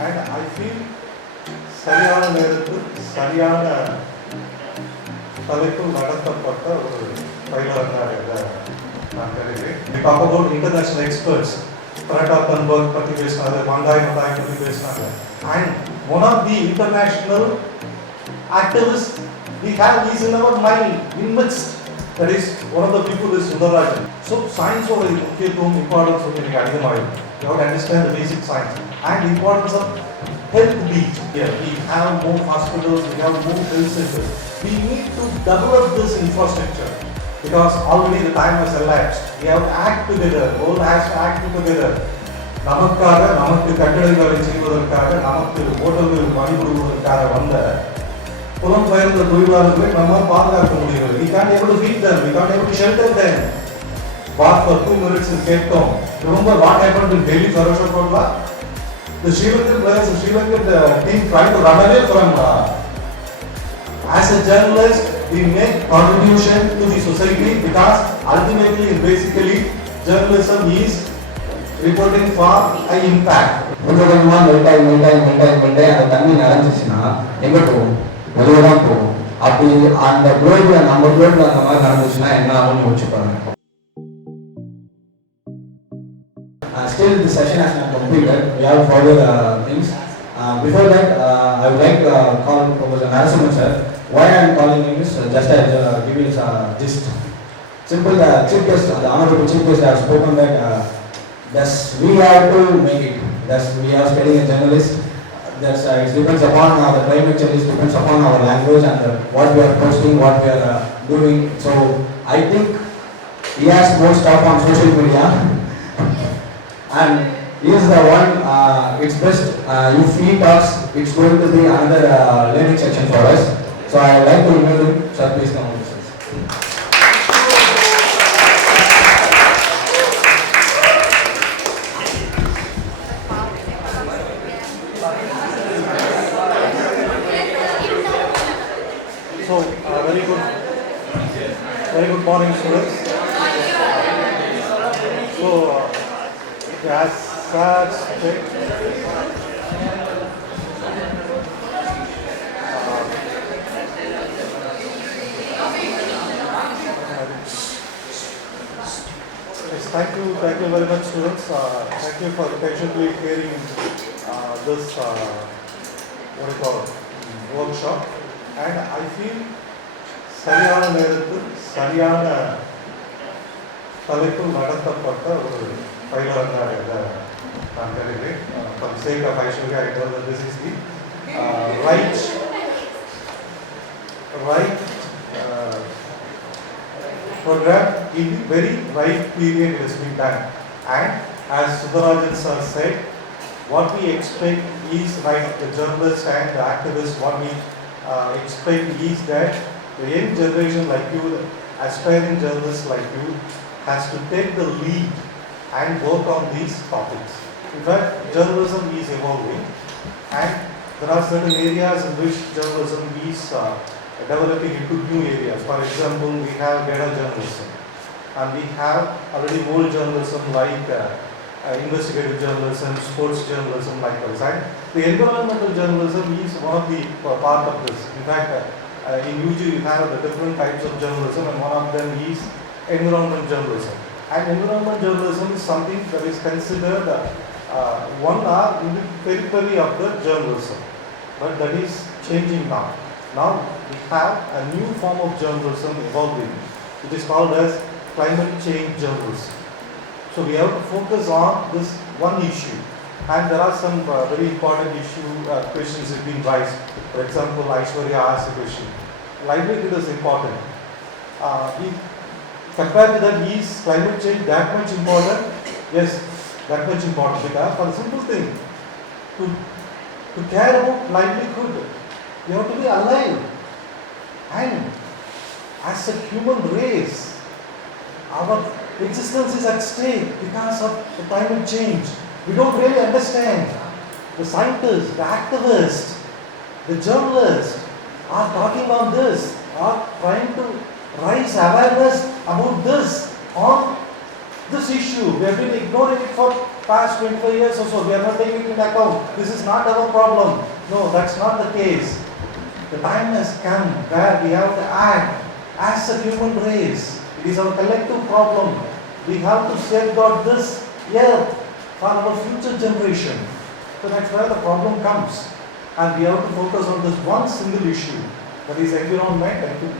and I feel சரியான நேரத்தில் சரியான தலைப்பு நடத்தப்பட்ட ஒரு பயிலரங்காக நான் கருதுகிறேன். We talk about international experts. Greta Thunberg பற்றி பேசினாரு, மங்காய் மதாய் பற்றி பேசினாங்க. And one of the international activists we have is in our mind, in midst. That is one of the people is Sundararajan. So science ஓட முக்கியத்துவம் importance வந்து எனக்கு அதிகமாகும். You have to understand the basic science and importance of health beat. Here we have more hospitals, we have more health centers. We need to develop this infrastructure because already the time has elapsed. We have to act together. All has to act together. நமக்காக நமக்கு கட்டடங்களை செய்வதற்காக நமக்கு ஹோட்டல்கள் பணிபுரிவதற்காக வந்த புலம்பெயர்ந்த தொழிலாளர்களை நம்ம பாதுகாக்க முடியவில்லை. We can't able to feed them, we can't able to shelter them. Walk for 2 minutes in Cape Town. Remember what happened in Delhi, Saraswat Kotla? The Sri Lankan players, the Sri Lankan team tried to run away from. As a journalist, we make contribution to the society because ultimately, basically, journalism is reporting for an impact. கொஞ்சமா மெல்டாய் அந்த தண்ணி நிறைஞ்சிச்சுன்னா எங்க போகும்? வெளியே தான் போகும். அப்படி அந்த குளோப்ல நம்ம குளோப்ல அந்த மாதிரி நடந்துச்சுன்னா என்ன ஆகும்னு யோசிச்சு பாருங்க. Still the session has not completed. We have further things. Before that, I would like to call Professor Narasimhan sir. Why I am calling him is just as give you gist. Simple. Chief guest, the honorable chief guest has spoken that thus we have to make it. Thus we are studying a journalist. Thus it depends upon the climate change, depends upon our language and what we are posting, what we are doing. So I think he has more stuff on social media. And he is the one, it's best, if he talks, it's going to be another learning section for us. So I would like to invite him, sir, please come on. So, very good morning, students. So, as such, thank you very much, students. Thank you for patiently hearing this workshop. And I feel சரியான நேரத்தில் சரியான தலைப்பு நடத்தப்பட்ட ஒரு பயிலரங்காக நான் கருதுகிறேன். For the sake of Aishwarya, I know that this is the right program in the very right period it has been done. And as Sundararajan sir said, what we expect is right, the journalists and the activists, what we expect is that the young generation like you, aspiring journalists like you, has to take the lead and work on these topics. In fact, journalism is evolving and there are certain areas in which journalism is developing into new areas. For example, we have data journalism and we have already old journalism like investigative journalism, sports journalism likewise. And the environmental journalism is one of the part of this. In fact, in UG you have the different types of journalism and one of them is environment journalism. And environment journalism is something that is considered one hour in the periphery of the journalism. But that is changing now. Now we have a new form of journalism evolving. It is called as climate change journalism. So we have to focus on this one issue. And there are some very important questions have been raised. For example, Aishwarya asked a question. Livelihood is important. Compared to that, is climate change that much important? Yes, that much important. Because for the simple thing, to care about livelihood, you have to be alive. And as a human race, our existence is at stake because of the climate change. We don't really understand. The scientists, the activists, the journalists are talking on this, are trying to raise awareness about this, on this issue. We have been ignoring it for past 25 years or so, we are not taking into account. This is not our problem. No, that's not the case. The time has come where we have to act as a human race. It is our collective problem. We have to safeguard this earth for our future generation. So that's where the problem comes. And we have to focus on this one single issue, that is environment. And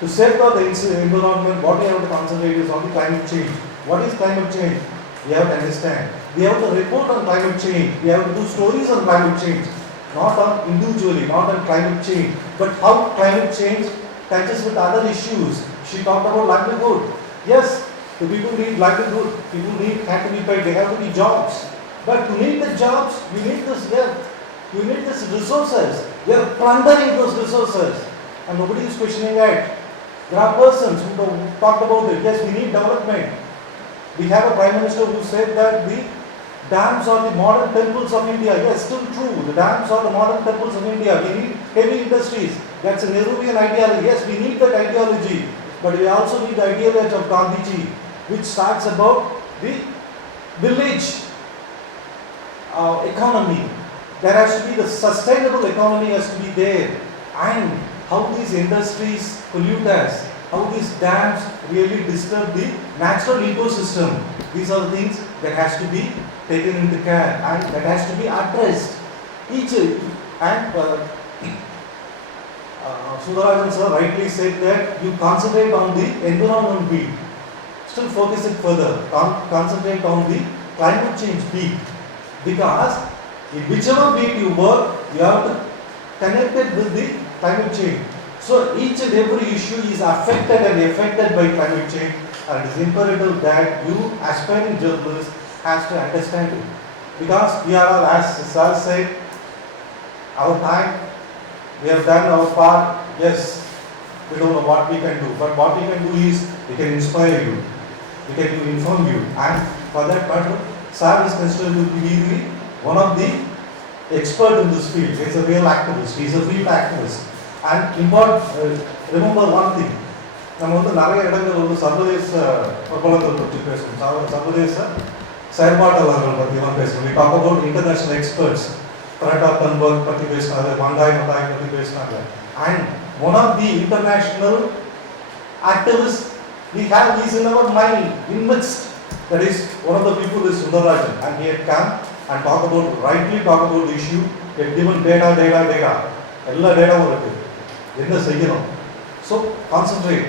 to safeguard the environment, what we have to concentrate is on the climate change. What is climate change? We have to understand. We have to report on climate change. We have to do stories on climate change. Not on individually, not on climate change, but how climate change touches with other issues. She talked about livelihood. Yes, the people need livelihood. People have to be paid. They have to be jobs. But to need the jobs, you need this earth. You need these resources. We are plundering those resources. And nobody is questioning that. There are persons who talked about it. Yes, we need development. We have a Prime Minister who said that the dams are the modern temples of India. Yes, still true. The dams are the modern temples of India. We need heavy industries. That's a Nehruvian ideology. Yes, we need that ideology. But we also need the ideology of Gandhiji, which starts about the village economy. There has to be the sustainable economy has to be there. And how these industries pollute us, how these dams really disturb the natural ecosystem. These are the things that has to be taken into care and that has to be addressed. Each and Sudharajan sir rightly said that you concentrate on the environment beat. Still focus it further. Concentrate on the climate change beat. Because in whichever beat you work, you have to connect it with the climate change. So each and every issue is affected and affected by climate change, and it is imperative that you, aspiring journalists, has to understand it. Because we are all, as Sir said, our time, we have done our part. Yes, we don't know what we can do, but what we can do is we can inspire you, we can inform you, and for that matter, Sir is considered to be one of the expert in this field. He is a real activist. He is a field activist. And remember one thing. நம்ம வந்து நிறைய இடங்கள் வந்து சர்வதேச பிரபலங்கள் பற்றி பேசணும், சர்வதேச செயற்பாட்டாளர்கள் பற்றிலாம் பேசணும். We talk about international experts. Greta Thunberg பற்றி பேசினாரு, மந்தாய் பற்றி பேசினாங்க. And one of the international activists we have is in our mind, in midst. That is one of the people is Sundarajan, and he had come and rightly talk about the issue. He had given data. எல்லா டேட்டாவும் இருக்கு. என்ன செய்யணும்? So concentrate.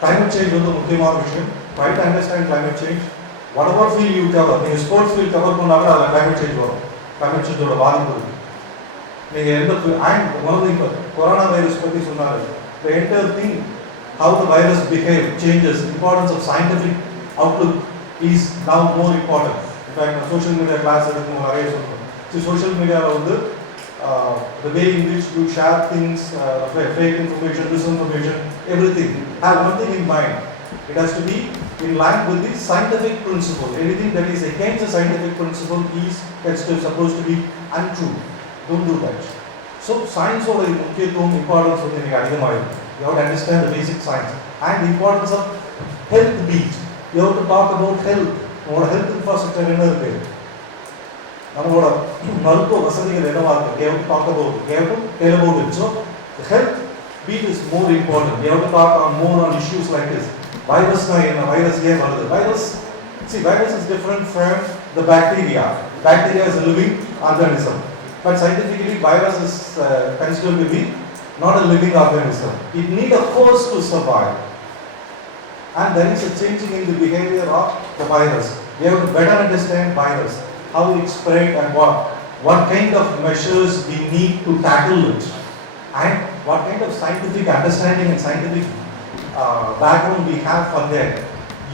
Climate change வந்து முக்கியமான விஷயம். Try to understand climate change. Whatever field you cover, நீங்க sports field cover பண்ணாலும் அதில் climate change வரும். climate change ஓட பாதிப்பு இருக்கு. நீங்க எந்த and one of the corona virus பற்றி சொன்னாரு. The entire thing, how the virus behave changes. Importance of scientific outlook is now more important. In fact, social media class எடுக்கும் நிறைய சொல்றோம். Social media வந்து the way in which you share things, fake information, disinformation, everything, have one thing in mind. It has to be in line with the scientific principle. Anything that is against the scientific principle is supposed to be untrue. Don't do that. So science ஓட முக்கியத்துவம் importance வந்து எனக்கு அதிகமாயிருக்கு. You have to understand the basic science and the importance of health beat. You have to talk about health. உங்களோட health infrastructure என்ன இருக்கு? நம்மளோட மருத்துவ வசதிகள் என்னவா இருக்கு? We have to talk about it. We have to tell about it. So the health beat is more important. We have to talk more on issues like this. Virus na enna? Virus ஏன் வருது? Virus is different from the bacteria. Bacteria is a living organism. But scientifically, virus is considered to be not a living organism. It needs a host to survive. And there is a changing in the behavior of the virus. We have to better understand virus, how it spread and what kind of measures we need to tackle it, and what kind of scientific understanding and scientific background we have for that.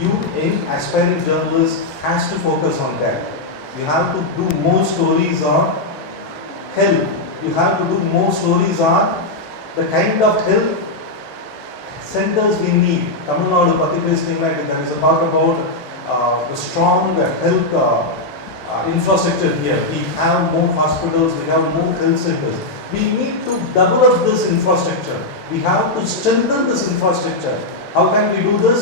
You, in aspiring journalists, has to focus on that. You have to do more stories on health. You have to do more stories on the kind of health centers we need. Tamil Nadu பத்தி பேசுனீங்கன்னா there is a talk about the strong health infrastructure here. We have more hospitals, we have more health centers. We need to double up this infrastructure. We have to strengthen this infrastructure. How can we do this?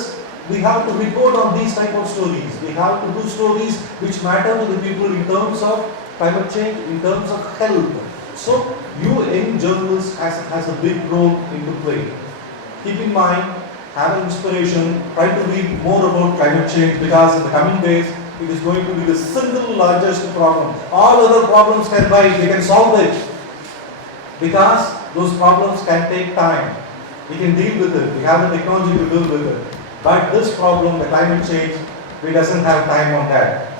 we have to report on these type of stories. We have to do stories which matter to the people in terms of climate change, in terms of health. So you young journalists has a big role into play. Keep in mind, have an inspiration, try to read more about climate change because in the coming days it is going to be the single largest problem. All other problems can wait, we can solve it. Because those problems can take time. We can deal with it, we have the technology to deal with it. But this problem, the climate change, we doesn't have time on that.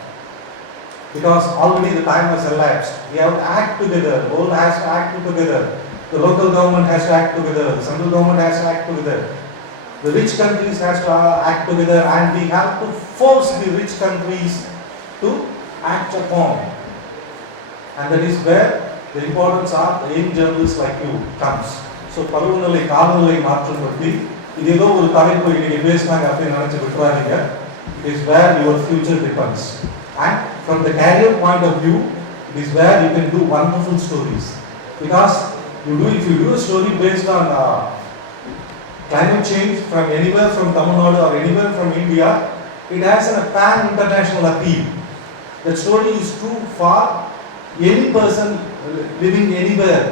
Because already the time has elapsed. We have to act together, the world has to act together. The local government has to act together, the central government has to act together. The rich countries has to act together, and we have to force the rich countries to act upon. And that is where the importance of the young journalists like you comes. So பருவநிலை காலநிலை மாற்றம் பற்றி இது ஏதோ ஒரு தலைப்பு இன்னைக்கு பேசினாங்க அப்படின்னு நினைச்சு விட்டுறாதீங்க. It is where your future depends. And from the career point of view, it is where you can do wonderful stories. Because if you do a story based on climate change from anywhere from Tamil Nadu or anywhere from India, it has a pan-international appeal. That story is true for any person living anywhere.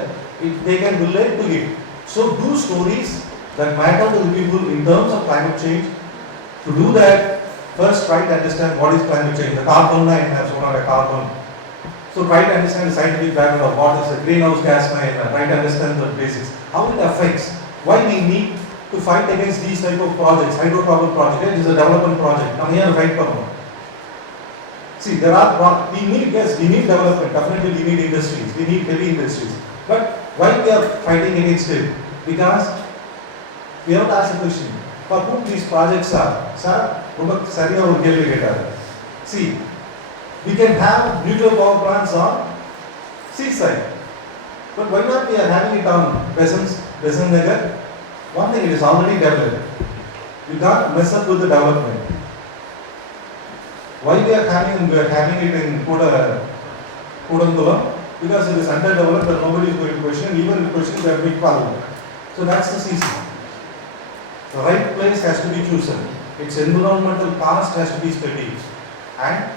They can relate to it. So do stories that matter to the people in terms of climate change. To do that, first try to understand what is climate change. The carbon line has one of the carbon. So try to understand the scientific background of what is the greenhouse gas line, try to understand the basics, how it affects, why we need to fight against these type of projects. Hydrocarbon project, it is a development project. Come here and fight for them. See, we need development, definitely we need industries, we need heavy industries. But why we are fighting against it? Because we have to ask a question, for whom these projects are? Sir, see, we can have nuclear power plants on seaside. But why not we are having it on Besant Nagar? One thing, it is already developed. You can't mess up with the development. Why we are having it in Kudankulam? Because it is underdeveloped and nobody is going to question, even if question they are big parliament. So that's the season. The right place has to be chosen. Its environmental cost has to be studied. And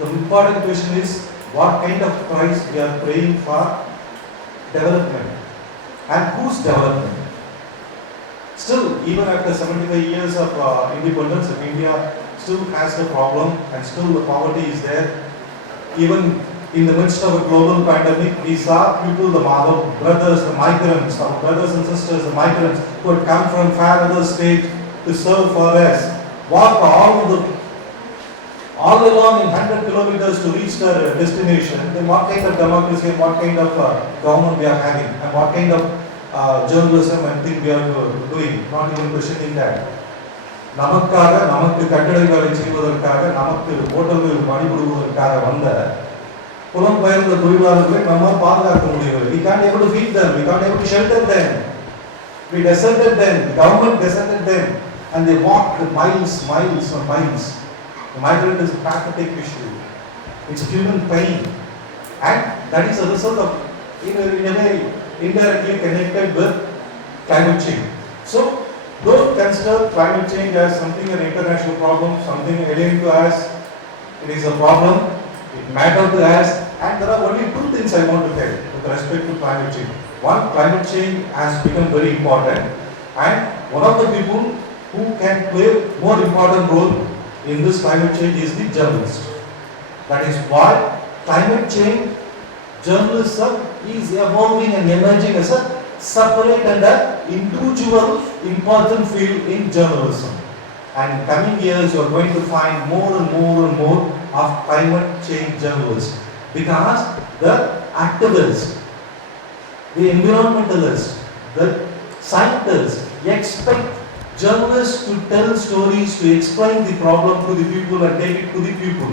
the important question is, what kind of price we are paying for development? And whose development? Still, even after 75 years of independence, India still has the problem and still the poverty is there. Even in the midst of a global pandemic, we saw people, our brothers, the migrants, our brothers and sisters, the migrants who had come from far other states to serve for us, walk all along in 100 kilometers to reach their destination. Then what kind of democracy and what kind of government we are having and what kind of journalism and thing we are doing, not even questioning that. நமக்கு கட்டளை வேலை செய்வதற்காக நமக்கு ஹோட்டல்களில் பணிபுரிவதற்காக வந்த புலம்பெயர்ந்த தொழிலாளர்களை நம்மால் பாதுகாக்க முடியவில்லை. We can't able to feed them, we can't able to shelter them. We deserted them, the government deserted them, and they walked miles and miles. The migrant is a pathetic issue. It's human pain, and that is a result of, in a way, indirectly connected with climate change. So, don't consider climate change as something an international problem, something alien to us. It is a problem. It matters to us, and there are only two things I want to tell with respect to climate change. One, climate change has become very important, and one of the people who can play more important role in this climate change is the journalist. That is why climate change journalism is evolving and emerging as a separate and an individual important field in journalism. And in coming years, you are going to find more and more of climate change journalists, because the activists, the environmentalists, the scientists expect journalists to tell stories, to explain the problem to the people and take it to the people.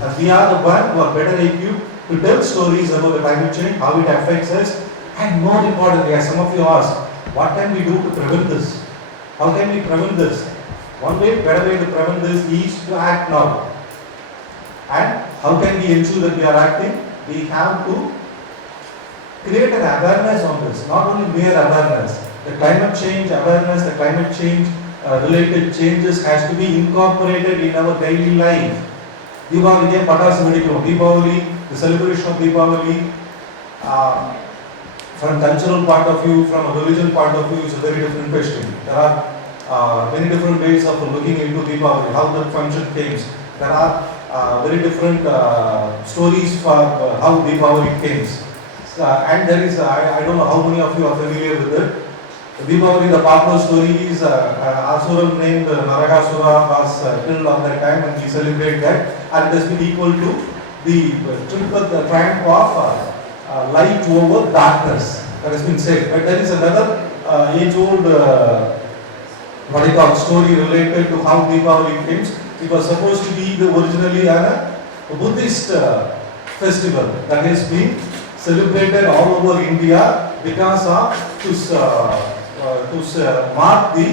And we are the one who are better equipped to tell stories about the climate change, how it affects us, and more importantly, as some of you asked, what can we do to prevent this? How can we prevent this? One way, better way to prevent this is to act now. And how can we ensure that we are acting? We have to create an awareness on this, not only mere awareness. The climate change awareness, the climate change related changes has to be incorporated in our daily life. Deepavali, patas vedikrom. Deepavali, the celebration of Deepavali, from cultural point of view, from a religion point of view, is a very different question. There are many different ways of looking into Deepavali, how that function came. There are very different stories for how Deepavali came. And there is, I don't know how many of you are familiar with it. Deepavali, the popular story is Asuran named Narakasura was killed on that time, and we celebrate that. And it has been equal to the triumph of light over darkness. That has been said. But there is another age-old story related to how Deepavali came. It was supposed to be originally a Buddhist festival that has been celebrated all over India because of to mark the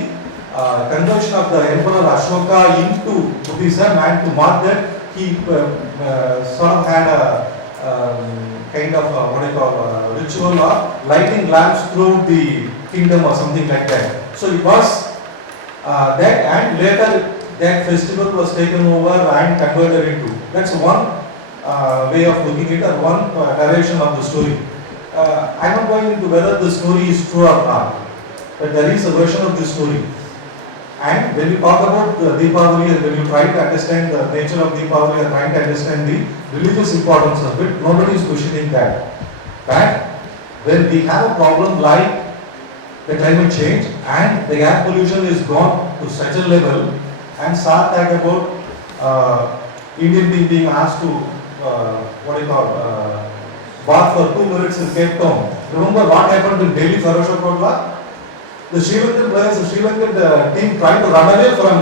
conversion of the Emperor Ashoka into Buddhism, and to mark that he sort of had a kind of ritual of lighting lamps throughout the kingdom or something like that. So it was that, and later that festival was taken over and converted into. That's one way of looking at it, or one narration of the story. I'm not going into whether the story is true or not, but there is a version of this story. And when you talk about Deepavali, and when you try to understand the nature of Deepavali and trying to understand the religious importance of it, nobody is questioning that. But when we have a problem like the climate change and the air pollution is gone to such a level, and start talk about Indian being asked to bath for 2 minutes in Cape Town. Remember what happened in Delhi, Farosha? The Sri Lankan players, the Sri Lankan team tried to run away from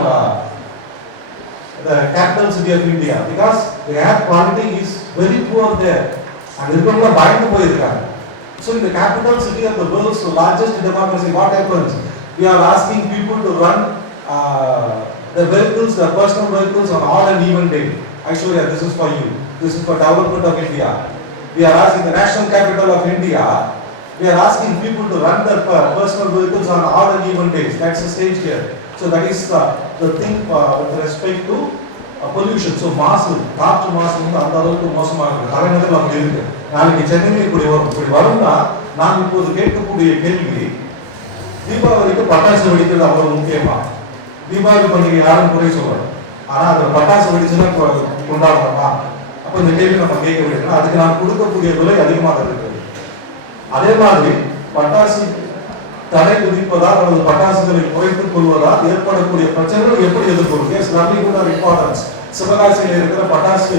the capital city of India because the air quality is very poor there. And they are buying the So in the capital city of the world's largest democracy, what happens? We are asking people to run the vehicles, the personal vehicles on odd and even day. Aishwarya, this is for you. This is for development of India. We are asking the national capital of India. We are asking people to run their personal vehicles on odd and even days. That's the stage here. So that is the thing with respect to pollution. So mass, காற்று மாசு வந்து அந்த அளவுக்கு மோசமாக இருக்கு. தலைநகரில் அப்படி இருக்கு. நாளைக்கு சென்னையில் இப்படி வரும்னா நான் இப்போது கேட்கக்கூடிய கேள்வி, தீபாவளிக்கு பட்டாசு வெடிக்கிறது அவ்வளவு முக்கியமா? தீபாவளி பண்டிகை யாரும் குறை சொல்றாங்க, ஆனா அதுல பட்டாசு வெடிச்சுதான் கொண்டாடுறோமா? அப்ப இந்த கேள்வி நம்ம கேட்க வேண்டியது. அதுக்கு நான் கொடுக்கக்கூடிய விலை அதிகமாக இருக்கு. அதே மாதிரி பட்டாசு தடை விதிப்பதால் அல்லது பட்டாசுகளை குறைத்துக் கொள்வதால் ஏற்படக்கூடிய பிரச்சனைகள் எப்படி எதிர்கொள்வது? S, livelihood importance. சிவகாசியில் இருக்கிற பட்டாசு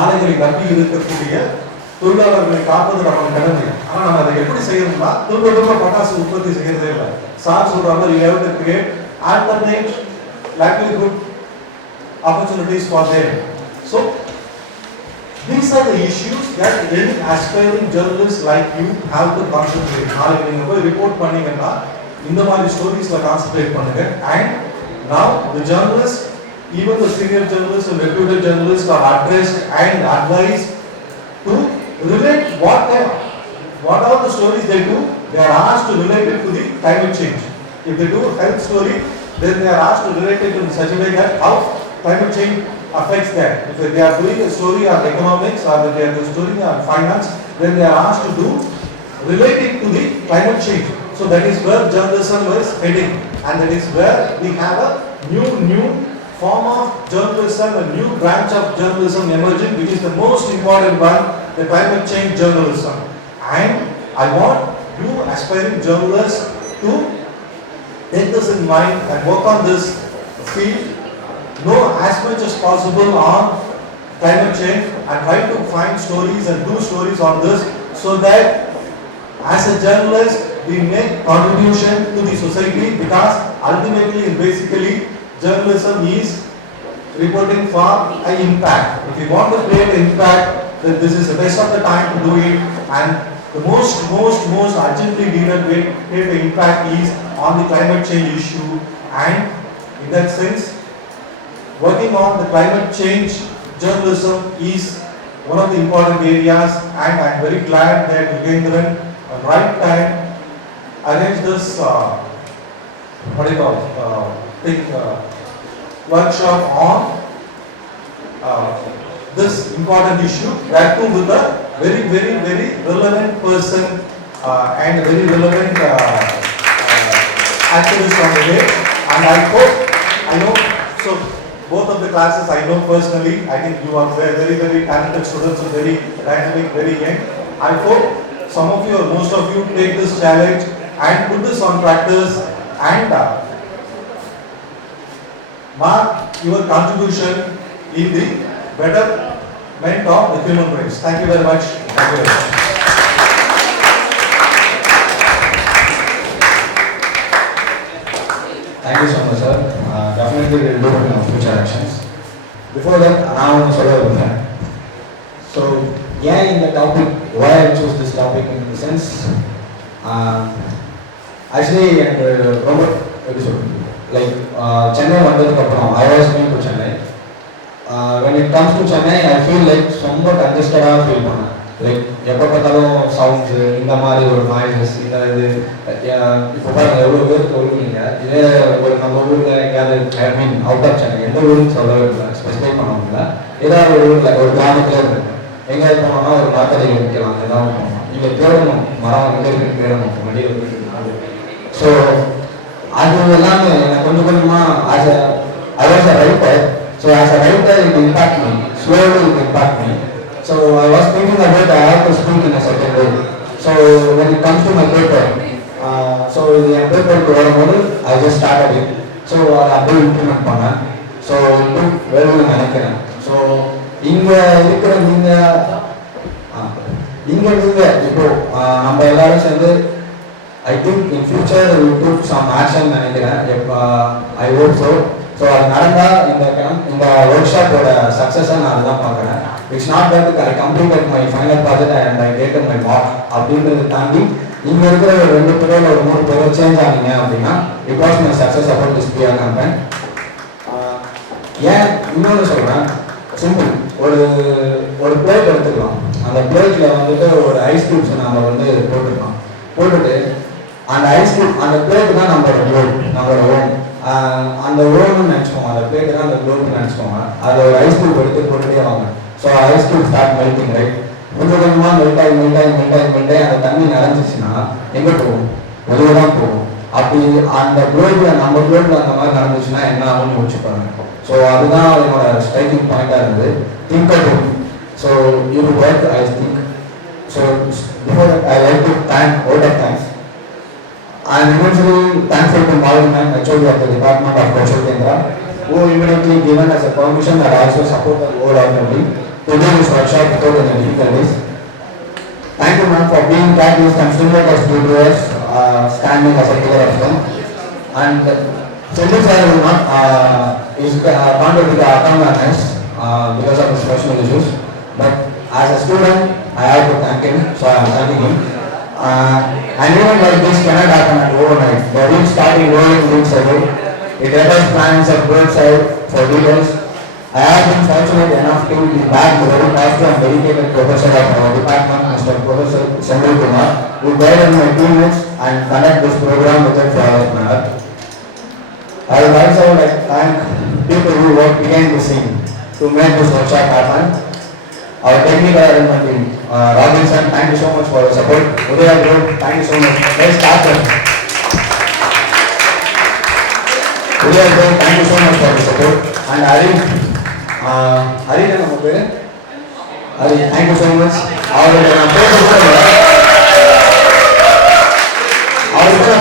ஆலைகளை நம்பி இருக்கக்கூடிய தொழிலாளர்களை காப்பது நம்ம கடமை. ஆனா நம்ம அதை எப்படி செய்யணும்னா, திரும்ப பட்டாசு உற்பத்தி செய்யறதே இல்லை. சார் சொல்ற மாதிரி you have to create alternate livelihood opportunities for them. So these are the issues that any aspiring journalists like you have to concentrate. நாளைக்கு நீங்க போய் ரிப்போர்ட் பண்ணீங்கன்னா இந்த மாதிரி ஸ்டோரிஸ்ல கான்சென்ட்ரேட் பண்ணுங்க. And now the journalists, even the senior journalists and reputed journalists are addressed and advised to relate what are the stories they do. They are asked to relate it to the climate change. If they do a health story, then they are asked to relate it in such a way that how climate change affects that. If they are doing a story on economics or they are doing a story on finance, then they are asked to do relating to the climate change. So that is where journalism is heading, and that is where we have a new form of journalism, a new branch of journalism emerging, which is the most important one, the climate change journalism. And I want you aspiring journalists to take this in mind and work on this field. Know as much as possible on climate change and try to find stories and do stories on this, so that as a journalist we make contribution to the society, because ultimately and basically journalism is reporting for an impact. If you want to create an impact, then this is the best of the time to do it, and the most urgently needed way to create an impact is on the climate change issue. And in that sense, working on the climate change journalism is one of the important areas, and I am very glad that Yogendran at right time arranged this what do you call, big workshop on this important issue, that too with a very, very, very relevant person and a very relevant activist on the way. And I hope, I know, so both of the classes I know personally. I think you are very, very, very talented students and very dynamic, very young. I hope some of you or most of you take this challenge and put this on practice and mark your contribution in the betterment of the human race. Thank you very much. Thank you very much. Thank you so much, sir. Definitely we will do it in future actions. Before that, I want to say so, yeah, in the topic, why I chose this topic in the sense, actually, and Robert, like Chennai வந்ததுக்கு அப்புறம் I was going to Chennai. When it comes to Chennai, I feel like somewhat congested feel பண்ணேன். Like எப்போ பார்த்தாலும் sounds இந்த மாதிரி ஒரு noises இந்த இது இப்போ பாருங்க எவ்வளோ பேருக்கு வருவீங்க. இதே ஒரு நம்ம ஊரில் எங்கேயாவது ஐ மீன் அவுட் ஆஃப் சென்னை எந்த ஊருன்னு சொல்ல ஸ்பெசிஃபை பண்ணவங்கள ஏதாவது ஒரு ஊரில் ஒரு கிராமத்தில் இருக்கு எங்கேயாவது போனோம்னா ஒரு மரத்தடியில் நிற்கலாம் ஏதாவது போகணும் இங்கே தேடணும் மரம் எங்கே இருக்குன்னு தேடணும் வண்டியில் இருக்குது. ஸோ அது எல்லாமே எனக்கு கொஞ்சம் கொஞ்சமாக I was a writer. So as a writer it impact me slowly it impact me. So I was thinking about I have to speak in a certain way. So when it comes to my paper, so the paper to வரும்போது I just started it. So அதை அப்படியே implement பண்ணேன். So இன்னும் வேணும்னு நினைக்கிறேன். So இங்கே இருக்கிற நீங்கள் இப்போ நம்ம எல்லாரும் சேர்ந்து I think in future we will put some action நினைக்கிறேன். I hope so. ஸோ அது நடந்தால் இந்த ஒர்க் ஷாப்போட சக்ஸஸை நான் அதுதான் பார்க்குறேன். It's not that I completed my final project and I get my mark அப்படின்றத தாண்டி இங்கே இருக்கிற ஒரு 2 பேரோ ஒரு 3 பேரோ சேஞ்ச் ஆனீங்க அப்படின்னா it was my success about this PR campaign. ஏன் இன்னொன்று சொல்கிறேன், சிம்பிள். ஒரு பிளேட் எடுத்துக்கலாம். அந்த பிளேட்டில் வந்துட்டு ஒரு ஐஸ் கியூப்ஸை நம்ம வந்து போட்டுட்டு அந்த ஐஸ் கியூப் அந்த பிளேட்டு தான் நம்மளோட ஓன் அந்த ஓன்னு நினச்சிக்கோங்க. அந்த பிளேட்டு தான் அந்த க்ளோப்னு நினச்சிக்கோங்க. அதில் ஒரு ஐஸ் கியூப் எடுத்து போட்டுகிட்டே வாங்க. So ice cube start melting, right? கொஞ்சம் கொஞ்சமாக மெல்ட்டாகி அந்த தண்ணி நினைஞ்சிச்சுன்னா எங்கே போகும்? வெளியே தான் போகும். அப்படி அந்த க்ளோபில் நம்ம க்ளோபில் அந்த மாதிரி நடந்துச்சுன்னா என்ன ஆகும்னு யோசிச்சு பாருங்க. ஸோ அதுதான் என்னோட ஸ்ட்ரைக்கிங் பாயிண்டாக இருந்தது. Think about. So you work I think. So before that I like to thank vote of thanks. I am immensely thankful to Malvi ma'am, HOD of the Department of Kaushal Kendra, who immediately given us a permission and also support the overall family to do this workshop without any difficulties. Thank you ma'am for being catalyst and stimulators to do us standing as a pillar of them. And Chandru sir will not is contact with the autonomous because of his personal issues, but as a student I have to thank him, so I am thanking him. And even like this cannot happen at overnight. The week starting rolling weeks ago, it requires plans at both sides for details. I have been fortunate enough to be back the very positive and dedicated professor of our department, Mr. Professor Chandru Kumar, who guided my teammates and conduct this program with a flawless manner. I would also like to thank people who work behind the scene to make this workshop happen. Our technical arrangement team, Robinson, thank you so much for your support. Udaya Group, thank you so much. Let's start them. Udaya Group, thank you so much for the support. And Hari, thank you so much. அவருக்கு நான்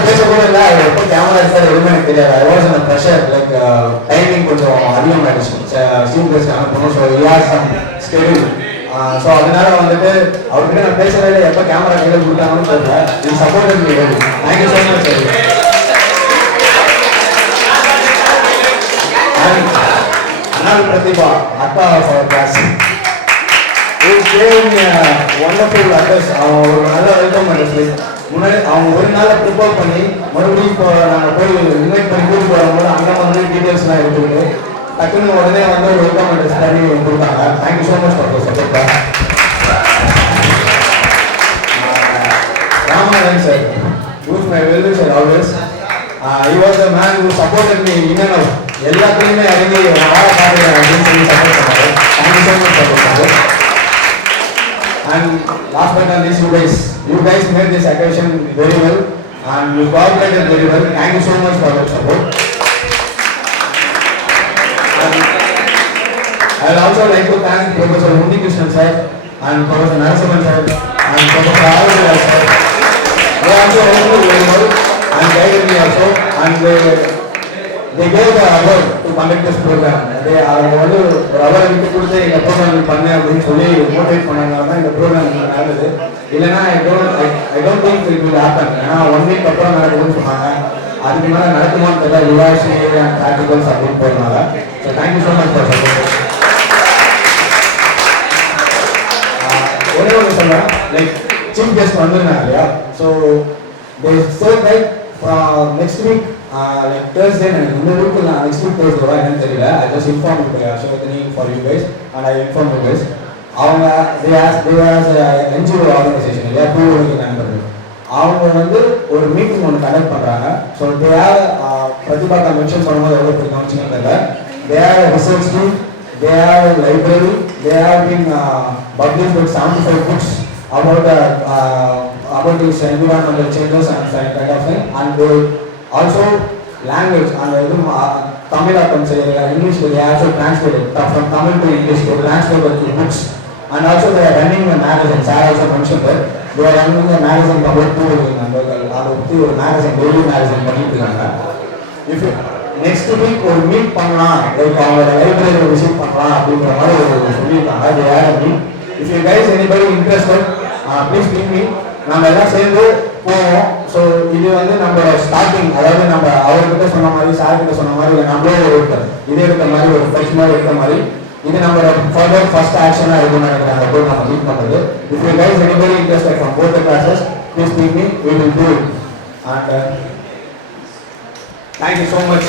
பேச கூட இல்லை. அவர் எப்போ camera எடுத்தார் எதுவுமே எனக்கு தெரியாது. ஐ வாஸ் அந்த ப்ரெஷர் லைக் டைமிங் கொஞ்சம் அதிகமாகிடுச்சு சீக்வன்ஸ் அனுப்பணும். So you have some schedule. So அதனால வந்துட்டு அவர்கிட்ட நான் பேசவே இல்லை. எப்போ கேமரா கையில் கொடுத்தாங்கன்னு தெரியல. இது support me very. Thank you so much sir. அண்ணால் பிரதிபா அக்கா of our class wonderful address. அவன் ஒரு நல்ல வெல்கம் அட்ரஸ். முன்னாடி அவங்க ஒரு நாளை ப்ரிப்பேர் பண்ணி மறுபடியும் இப்போ நாங்கள் போய் இன்வைட் பண்ணி கூட்டு போகும்போது அங்கே வந்து டீட்டெயில்ஸ்லாம் எடுத்துக்கிட்டு டக்குன்னு உடனே வந்து ஒரு வெல்கம் அட்ரஸ் பண்ணி கொடுத்தாங்க. Thank you so much for support. Ramayanan sir, who's my well-wisher always. He was the man who supported me in and out. எல்லாத்துலயுமே இறங்கி வாழ பாருங்க அப்படின்னு சொல்லி சப்போர்ட் பண்ணாரு. Thank you so much for this. And last but not least, you guys made this occasion very well and you cooperated very well. Thank you so much for your support. And I would also like to thank Professor Undi Krishnan sir and Professor Narasimhan sir and Professor Arvind sir. They also helped me very well and guided me also, and they gave the award to conduct this program. அவங்க வந்து ஒரு award விட்டு கொடுத்து இந்த program பண்ண அப்படின்னு சொல்லி motivate பண்ணனால தான் இந்த ப்ரோக்ராம் நடந்தது. இல்லைன்னா I don't think it will happen. ஏன்னா 1 week அப்புறம் நடக்குதுன்னு சொன்னாங்க. அதுக்கு மேலே நடக்குமான்னு தெரியல, ரிவாய்ஸு அண்ட் ப்ராக்டிகல்ஸ் அப்படின்னு போயிருந்தாங்க. So thank you so much for support. ஒரே ஒன்று சொல்கிறேன், லைக் சீஃப் கெஸ்ட் வந்திருந்தாங்க இல்லையா, so they said like next week like Thursday எனக்கு இந்த வீக்கு நான் next week Thursday வா என்னன்னு தெரியல. I just informed Ashwini for you guys and I informed you guys. அவங்க they as NGO organization இல்லையா, பூவுக்கு நண்பர்கள், அவங்க வந்து ஒரு மீட்டிங் ஒன்று கண்டக்ட் பண்ணுறாங்க. ஸோ they have பிரதிபாக்கா மென்ஷன் பண்ணும்போது எவ்வளோ போய் கவனிச்சிங்கன்னு தெரியல. They have a research team, they have a library, they have been published with 75 books about these environmental changes and kind of thing, and they also language and Tamil English they also translated from Tamil to English, they translated the books, and also they are running a magazine. Sir also mentioned that they are running a magazine about ஒரு magazine, daily magazine பண்ணிட்டு இருக்காங்க. If you next week ஒரு meet பண்ணலாம், like அவங்களோட library visit பண்ணலாம் அப்படின்ற மாதிரி ஒரு சொல்லியிருக்காங்க. they are a meet. If you guys anybody interested, please meet me. நம்ம எல்லாம் சேர்ந்து போவோம். ஸோ இது வந்து நம்மளோட ஸ்டார்டிங், அதாவது நம்ம அவர்கிட்ட சொன்ன மாதிரி, சார்கிட்ட சொன்ன மாதிரி, இல்லை நம்மளே இதே எடுத்த மாதிரி ஒரு ஃப்ரெஷ் மாதிரி எடுத்த மாதிரி, இது நம்மளோட ஃபர்தர் ஃபர்ஸ்ட் ஆக்ஷனாக இருக்கும்னு நினைக்கிறாங்க போய் நம்ம மீட் பண்ணுறது. If you guys anybody interested from both the classes, please meet me, we will do it. And thank you so much.